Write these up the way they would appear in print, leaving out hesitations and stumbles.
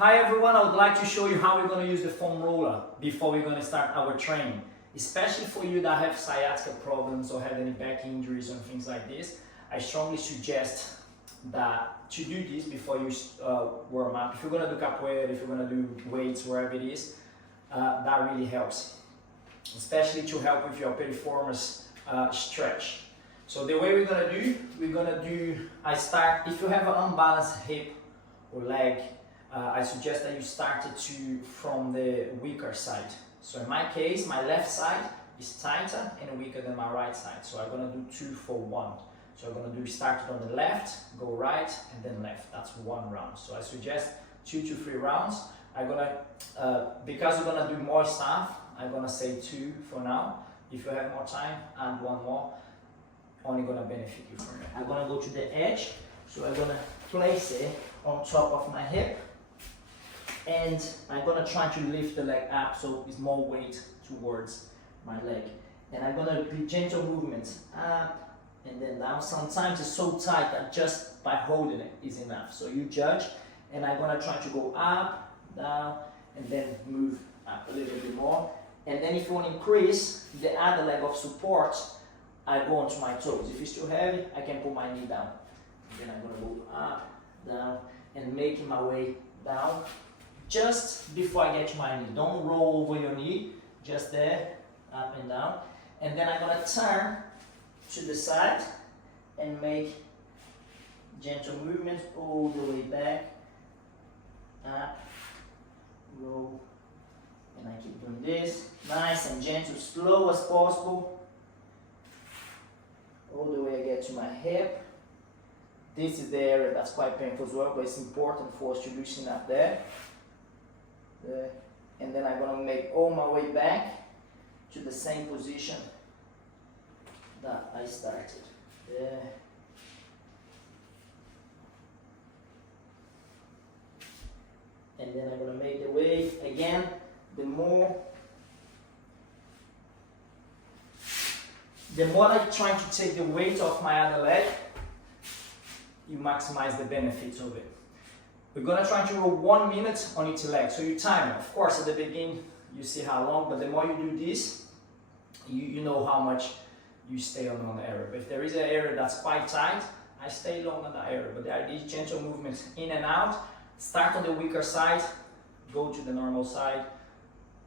Hi everyone, I would like to show you how we're going to use the foam roller before we're going to start our training. Especially for you that have sciatica problems or have any back injuries or things like this, I strongly suggest that to do this before you warm up. If you're going to do capoeira, if you're going to do weights, wherever it is, that really helps. Especially to help with your piriformis stretch. So the way we're going to do, I start, if you have an unbalanced hip or leg, I suggest that you start it from the weaker side. So in my case, my left side is tighter and weaker than my right side. So I'm going to do 2 for 1. So I'm going to do start it on the left, go right, and then left. That's 1 round. So I suggest 2 to 3 rounds. I'm going to, because we're going to do more stuff, I'm going to say 2 for now. If you have more time, add 1 more. Only going to benefit you from it. I'm going to go to the edge. So I'm going to place it on top of my hip. And I'm going to try to lift the leg up so it's more weight towards my leg. And I'm going to be gentle movements up and then down. Sometimes it's so tight that just by holding it is enough. So you judge. And I'm going to try to go up, down, and then move up a little bit more. And then if you want to increase the other leg of support, I go onto my toes. If it's too heavy, I can put my knee down. And then I'm going to go up, down, and making my way down. Just before I get to my knee. Don't roll over your knee, just there, up and down. And then I'm going to turn to the side and make gentle movements all the way back, up, roll, and I keep doing this, nice and gentle, slow as possible, all the way I get to my hip. This is the area that's quite painful as well, but it's important for us to loosen up there. And then I'm going to make all my way back to the same position that I started. There. And then I'm going to make the way again. The more I try to take the weight off my other leg, you maximize the benefits of it. We're going to try to roll 1 minute on each leg. So you time it. Of course, at the beginning, you see how long, but the more you do this, you know how much you stay on the area. But if there is an area that's quite tight, I stay long on that area. But there are these gentle movements in and out. Start on the weaker side, go to the normal side,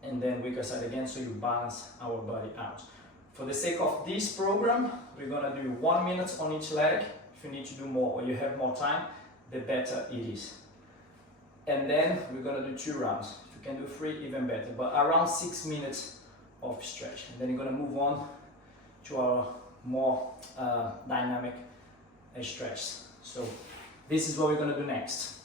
and then weaker side again, so you balance our body out. For the sake of this program, we're going to do 1 minute on each leg. If you need to do more or you have more time, the better it is. And then we're going to do 2 rounds. If you can do 3, even better. But around 6 minutes of stretch. And then you're going to move on to our more dynamic stretch. So this is what we're going to do next.